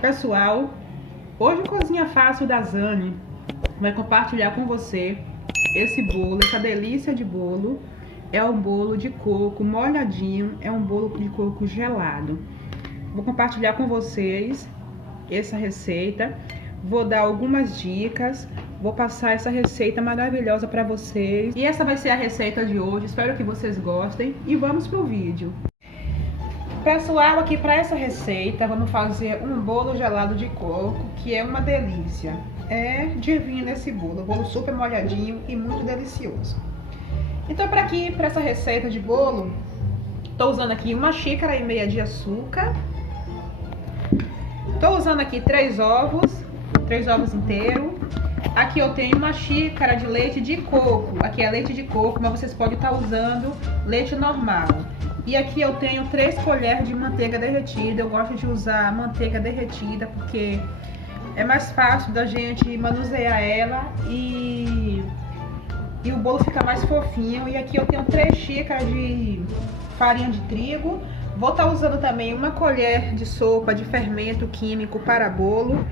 Pessoal, hoje Cozinha Fácil da Zane vai compartilhar com você esse bolo, essa delícia de bolo. É um bolo de coco molhadinho, é um bolo de coco gelado. Vou compartilhar com vocês essa receita, vou dar algumas dicas, vou passar essa receita maravilhosa para vocês. E essa vai ser a receita de hoje, espero que vocês gostem e vamos pro vídeo. Pessoal, aqui para essa receita vamos fazer um bolo gelado de coco, que é uma delícia. É divino esse bolo, bolo super molhadinho e muito delicioso. Então para essa receita de bolo, estou usando aqui 1,5 xícaras de açúcar. Estou usando aqui 3 ovos inteiros. Aqui eu tenho 1 xícara de leite de coco. Aqui é leite de coco, mas vocês podem estar usando leite normal. E aqui eu tenho 3 colheres de manteiga derretida. Eu gosto de usar manteiga derretida porque é mais fácil da gente manusear ela e o bolo fica mais fofinho. E aqui eu tenho 3 xícaras de farinha de trigo. Vou estar usando também 1 colher de sopa de fermento químico para bolo.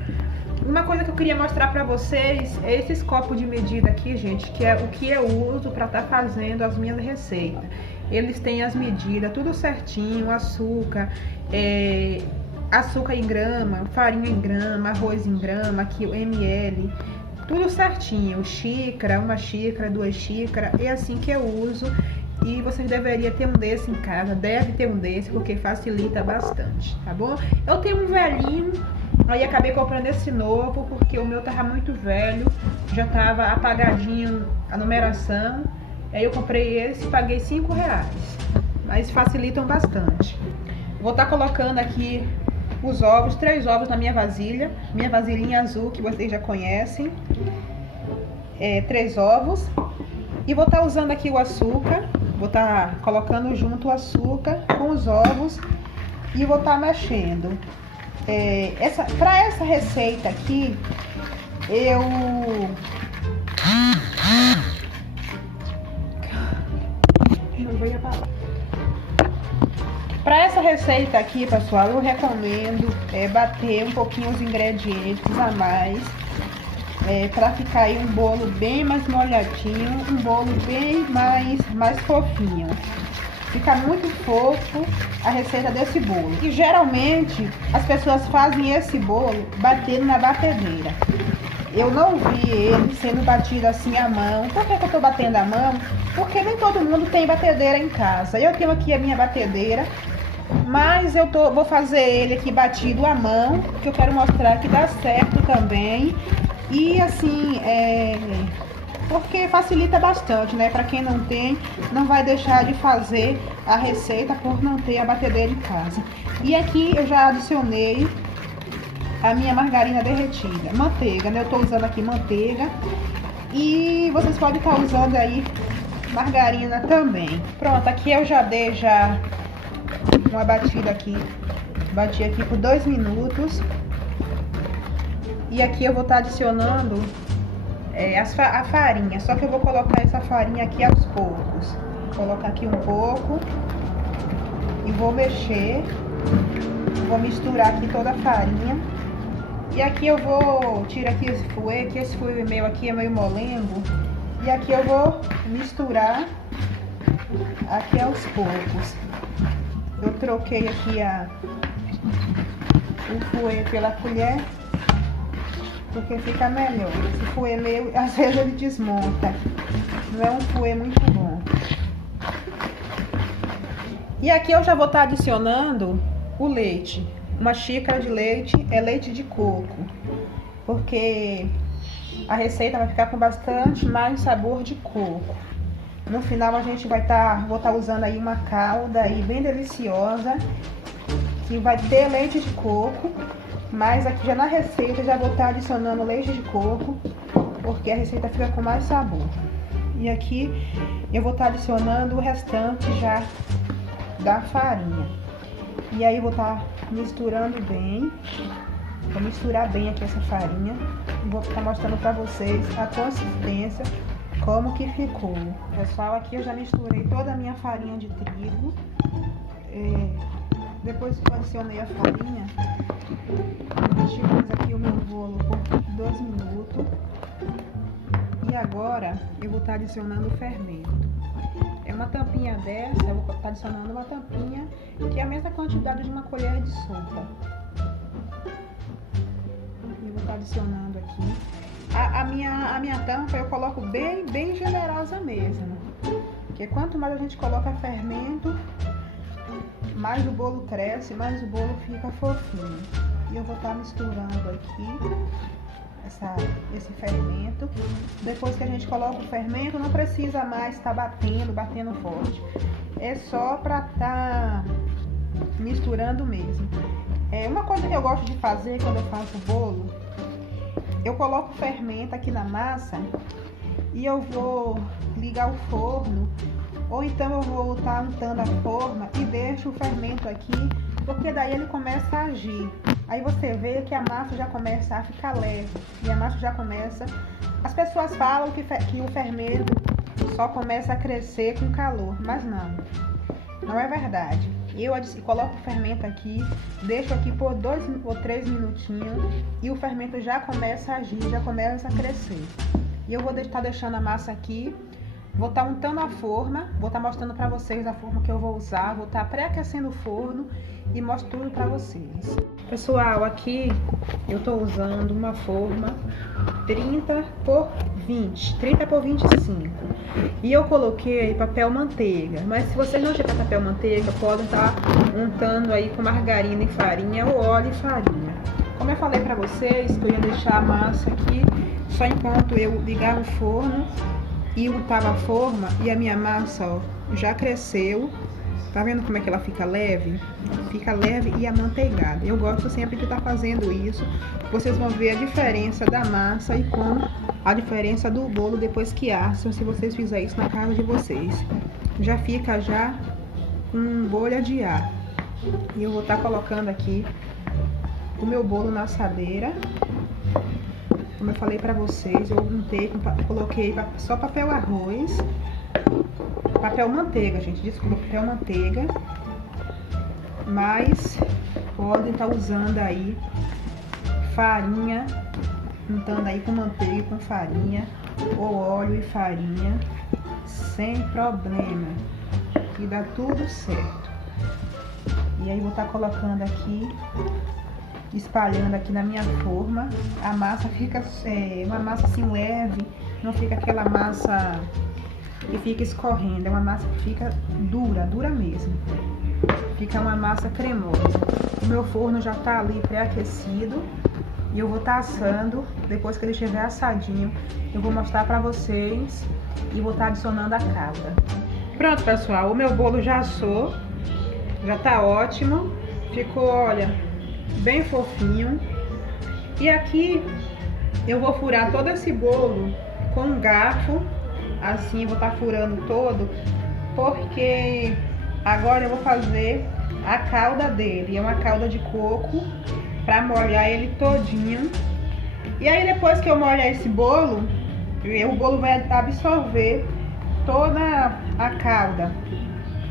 Uma coisa que eu queria mostrar para vocês é esses copos de medida aqui, gente, que é o que eu uso para estar fazendo as minhas receitas. Eles têm as medidas, tudo certinho, açúcar, açúcar em grama, farinha em grama, arroz em grama, aqui o ml, tudo certinho, xícara, 1 xícara, 2 xícaras, é assim que eu uso. E vocês deveriam ter um desse em casa, deve ter um desse, porque facilita bastante, tá bom? Eu tenho um velhinho, aí acabei comprando esse novo, porque o meu tava muito velho, já tava apagadinho a numeração. Aí eu comprei esse e paguei R$5, mas facilitam bastante. Vou estar colocando aqui os ovos, 3 ovos na minha vasilhinha azul que vocês já conhecem. 3 ovos. E vou estar usando aqui o açúcar, vou estar colocando junto o açúcar com os ovos e vou estar mexendo. Para essa receita aqui, Para essa receita aqui, pessoal, eu recomendo bater um pouquinho os ingredientes a mais, para ficar aí um bolo bem mais molhadinho, um bolo bem mais fofinho. Fica muito fofo a receita desse bolo. E geralmente as pessoas fazem esse bolo batendo na batedeira. Eu não vi ele sendo batido assim à mão. Por que eu tô batendo à mão? Porque nem todo mundo tem batedeira em casa. Eu tenho aqui a minha batedeira, mas vou fazer ele aqui batido à mão, porque eu quero mostrar que dá certo também. E assim, porque facilita bastante, né? Para quem não tem, não vai deixar de fazer a receita por não ter a batedeira em casa. E aqui eu já adicionei a minha margarina derretida, manteiga, né? Eu tô usando aqui manteiga e vocês podem estar usando aí margarina também. Pronto, aqui eu já dei uma batida aqui, bati aqui por 2 minutos. E aqui eu vou estar adicionando a farinha, só que eu vou colocar essa farinha aqui aos poucos. Vou colocar aqui um pouco e vou mexer, vou misturar aqui toda a farinha. E aqui eu vou tirar aqui esse fouet, que esse fouet meu aqui é meio molengo. E aqui eu vou misturar aqui aos poucos. Eu troquei aqui o fouet pela colher, porque fica melhor. Esse fouet meio, às vezes ele desmonta. Não é um fouet muito bom. E aqui eu já vou estar adicionando o leite. 1 xícara de leite, é leite de coco, porque a receita vai ficar com bastante mais sabor de coco. No final a gente vou estar usando aí uma calda aí bem deliciosa, que vai ter leite de coco, mas aqui já na receita já vou estar adicionando leite de coco, porque a receita fica com mais sabor. E aqui eu vou estar adicionando o restante já da farinha. E aí vou estar misturando bem. Vou misturar bem aqui essa farinha. Vou estar mostrando para vocês a consistência, como que ficou. Pessoal, aqui eu já misturei toda a minha farinha de trigo. Depois que eu adicionei a farinha, bolo por 2 minutos. E agora eu vou estar adicionando o fermento. É uma tampinha dessa, eu vou estar adicionando uma tampinha que é a mesma quantidade de uma colher de sopa. Eu vou estar adicionando aqui. A minha tampa eu coloco bem generosa mesmo. Porque quanto mais a gente coloca fermento, mais o bolo cresce, mais o bolo fica fofinho. E eu vou estar misturando aqui esse fermento. Depois que a gente coloca o fermento, não precisa mais estar batendo forte. É só para estar misturando mesmo. Uma coisa que eu gosto de fazer quando eu faço o bolo, eu coloco o fermento aqui na massa e eu vou ligar o forno, ou então eu vou estar untando a forma e deixo o fermento aqui, porque daí ele começa a agir. Aí você vê que a massa já começa a ficar leve e a massa já começa... As pessoas falam que o fermento só começa a crescer com calor, mas não é verdade. Eu coloco o fermento aqui, deixo aqui por 2 ou 3 minutinhos e o fermento já começa a agir, já começa a crescer. E eu vou estar deixando a massa aqui, vou estar untando a forma, vou estar mostrando para vocês a forma que eu vou usar, vou estar pré-aquecendo o forno e mostro tudo para vocês. Pessoal, aqui eu estou usando uma forma 30 por 20, 30 por 25. E eu coloquei papel manteiga, mas se vocês não tiverem papel manteiga, podem estar untando aí com margarina e farinha ou óleo e farinha. Como eu falei para vocês, que eu ia deixar a massa aqui só enquanto eu ligar o forno e untava a forma, e a minha massa, ó, já cresceu. Tá vendo como é que ela fica leve? Fica leve e amanteigada. Eu gosto sempre de estar fazendo isso. Vocês vão ver a diferença da massa e com a diferença do bolo depois que assam, se vocês fizerem isso na casa de vocês. Já fica já com bolha de ar. E eu vou estar colocando aqui o meu bolo na assadeira. Como eu falei pra vocês, eu untei, coloquei só papel arroz. Papel manteiga, gente, desculpa, papel manteiga. Mas podem estar usando aí farinha, untando aí com manteiga e com farinha, ou óleo e farinha, sem problema, e dá tudo certo. E aí vou estar colocando aqui, espalhando aqui na minha forma. A massa fica uma massa assim leve, não fica aquela massa que fica escorrendo, é uma massa que fica dura mesmo. Fica uma massa cremosa. O meu forno já tá ali pré-aquecido e eu vou estar assando. Depois que ele estiver assadinho, eu vou mostrar pra vocês e vou estar adicionando a calda. Pronto, pessoal, o meu bolo já assou, já tá ótimo. Ficou, olha, bem fofinho. E aqui eu vou furar todo esse bolo com um garfo. Assim, eu vou estar furando todo, porque agora eu vou fazer a calda dele. É uma calda de coco para molhar ele todinho. E aí depois que eu molhar esse bolo, o bolo vai absorver toda a calda.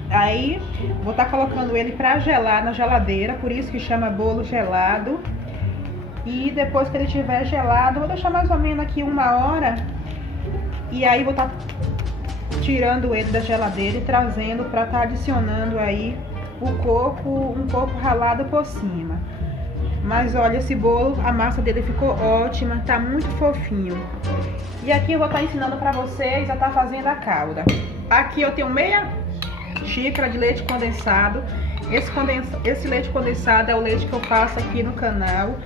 Aí vou estar colocando ele para gelar na geladeira, por isso que chama bolo gelado. E depois que ele estiver gelado, vou deixar mais ou menos aqui 1 hora. E aí vou estar tirando ele da geladeira e trazendo para estar adicionando aí o coco, um coco ralado por cima. Mas olha, esse bolo, a massa dele ficou ótima, tá muito fofinho. E aqui eu vou estar ensinando para vocês a estar fazendo a calda. Aqui eu tenho meia xícara de leite condensado. Esse leite condensado é o leite que eu faço aqui no canal.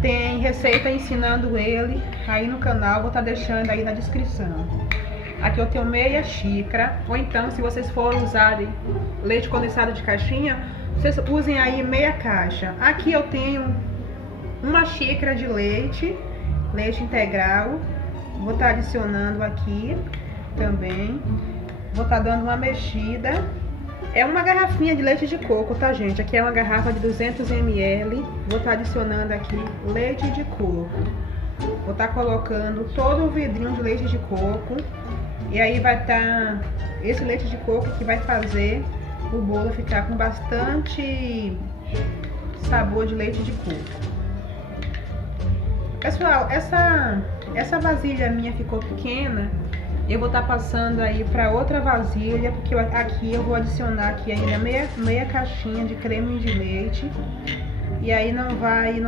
Tem receita ensinando ele aí no canal, vou estar deixando aí na descrição. Aqui eu tenho meia xícara, ou então se vocês forem usarem leite condensado de caixinha, vocês usem aí meia caixa. Aqui eu tenho 1 xícara de leite integral, vou estar adicionando aqui também, vou estar dando uma mexida. É uma garrafinha de leite de coco, tá, gente? Aqui é uma garrafa de 200 ml. Vou estar adicionando aqui leite de coco. Vou estar colocando todo o vidrinho de leite de coco. E aí vai estar esse leite de coco que vai fazer o bolo ficar com bastante sabor de leite de coco. Pessoal, essa vasilha minha ficou pequena. Eu vou estar passando aí para outra vasilha, porque aqui eu vou adicionar aqui ainda meia caixinha de creme de leite. E aí não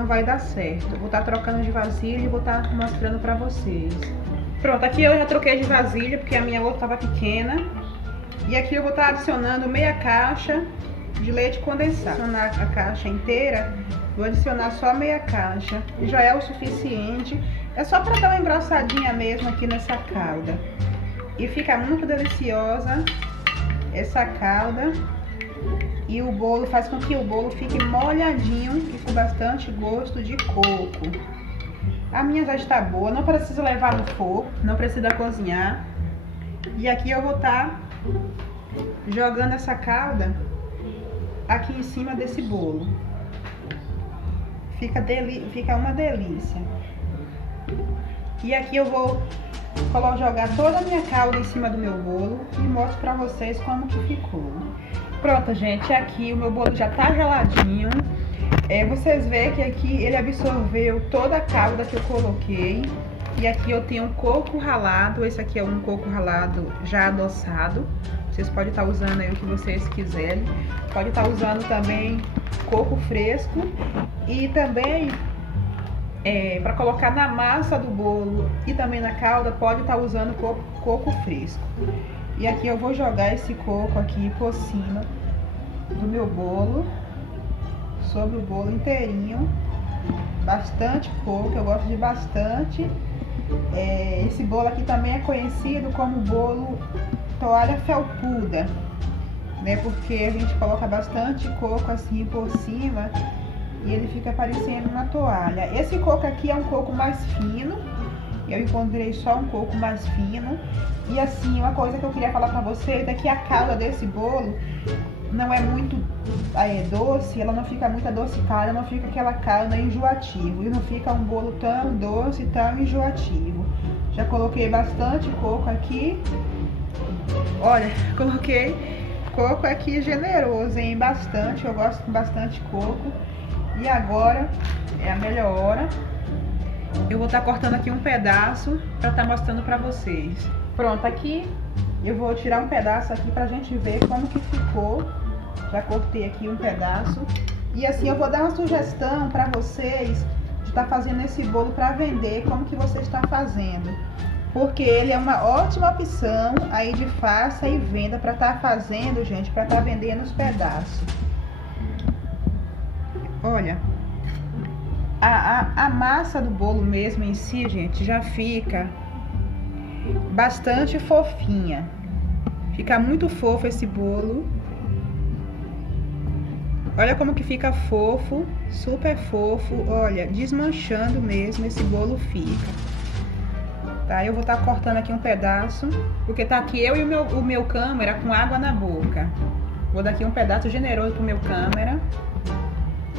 vai dar certo. Eu vou estar trocando de vasilha e vou estar mostrando para vocês. Pronto, aqui eu já troquei de vasilha, porque a minha outra estava pequena. E aqui eu vou estar adicionando meia caixa de leite condensado. Vou adicionar a caixa inteira, vou adicionar só meia caixa. Já é o suficiente. É só para dar uma engrossadinha mesmo aqui nessa calda. E fica muito deliciosa essa calda. E o bolo faz com que o bolo fique molhadinho e com bastante gosto de coco. A minha já está boa, não precisa levar no fogo, não precisa cozinhar. E aqui eu vou estar jogando essa calda aqui em cima desse bolo. Fica uma delícia. E aqui eu vou jogar toda a minha calda em cima do meu bolo e mostro pra vocês como que ficou. Pronto, gente, aqui o meu bolo já tá geladinho. Vocês veem que aqui ele absorveu toda a calda que eu coloquei. E aqui eu tenho um coco ralado. Esse aqui é um coco ralado já adoçado. Vocês podem estar usando aí o que vocês quiserem. Pode estar usando também coco fresco. E também para colocar na massa do bolo e também na calda, pode estar usando coco fresco. E aqui eu vou jogar esse coco aqui por cima do meu bolo, sobre o bolo inteirinho. Bastante coco, eu gosto de bastante. Esse bolo aqui também é conhecido como bolo toalha felpuda, né? Porque a gente coloca bastante coco assim por cima e ele fica parecendo uma toalha. Esse coco aqui é um coco mais fino. Eu encontrei só um coco mais fino. E assim, uma coisa que eu queria falar pra vocês é que a calda desse bolo não é muito doce, ela não fica muito adocicada, não fica aquela calda enjoativa. E não fica um bolo tão doce, tão enjoativo. Já coloquei bastante coco aqui. Olha, coloquei coco aqui generoso, hein? Bastante, eu gosto com bastante coco. E agora é a melhor hora. Eu vou estar cortando aqui um pedaço para estar mostrando para vocês. Pronto, aqui eu vou tirar um pedaço aqui pra gente ver como que ficou. Já cortei aqui um pedaço. E assim eu vou dar uma sugestão para vocês de estar fazendo esse bolo para vender, como que você está fazendo. Porque ele é uma ótima opção aí de faça e venda para estar fazendo, gente, para estar vendendo os pedaços. Olha, a massa do bolo mesmo em si, gente, já fica bastante fofinha. Fica muito fofo esse bolo. Olha como que fica fofo, super fofo. Olha, desmanchando mesmo esse bolo fica. Tá, eu vou estar cortando aqui um pedaço, porque tá aqui eu e o meu câmera com água na boca. Vou dar aqui um pedaço generoso pro meu câmera.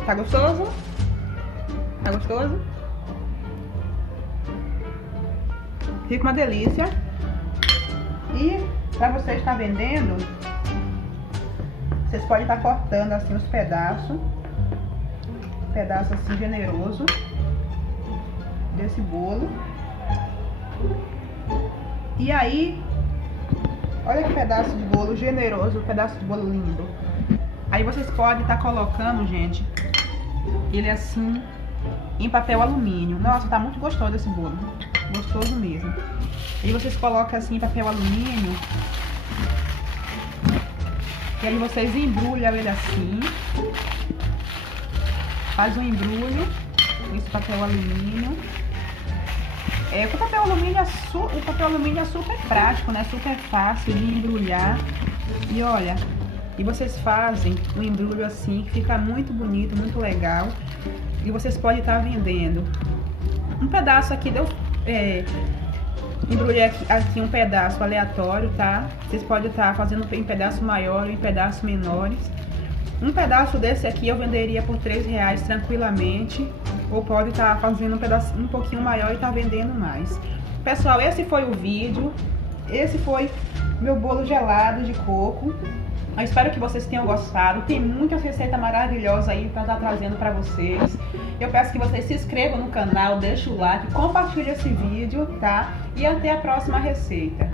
Tá gostoso? Tá gostoso? Fica uma delícia. E para você estar vendendo, vocês podem estar cortando assim os pedaços. Um pedaço assim generoso desse bolo. E aí, olha que pedaço de bolo generoso, pedaço de bolo lindo. Aí vocês podem estar colocando, gente, ele assim em papel alumínio. Nossa, tá muito gostoso esse bolo. Gostoso mesmo. Aí vocês colocam assim em papel alumínio. E aí vocês embrulham ele assim. Faz um embrulho com esse papel alumínio. O papel alumínio é super prático, né? Super fácil de embrulhar. E olha, e vocês fazem um embrulho assim que fica muito bonito, muito legal. E vocês podem estar vendendo. Um pedaço aqui deu... embrulhei aqui um pedaço aleatório, tá? Vocês podem estar fazendo em pedaço maior, em pedaços menores. Um pedaço desse aqui eu venderia por R$3 tranquilamente. Ou pode estar fazendo um pedaço um pouquinho maior e estar vendendo mais. Pessoal, esse foi o vídeo. Esse foi meu bolo gelado de coco. Eu espero que vocês tenham gostado. Tem muitas receitas maravilhosas aí para estar trazendo para vocês. Eu peço que vocês se inscrevam no canal, deixem o like, compartilhem esse vídeo, tá? E até a próxima receita.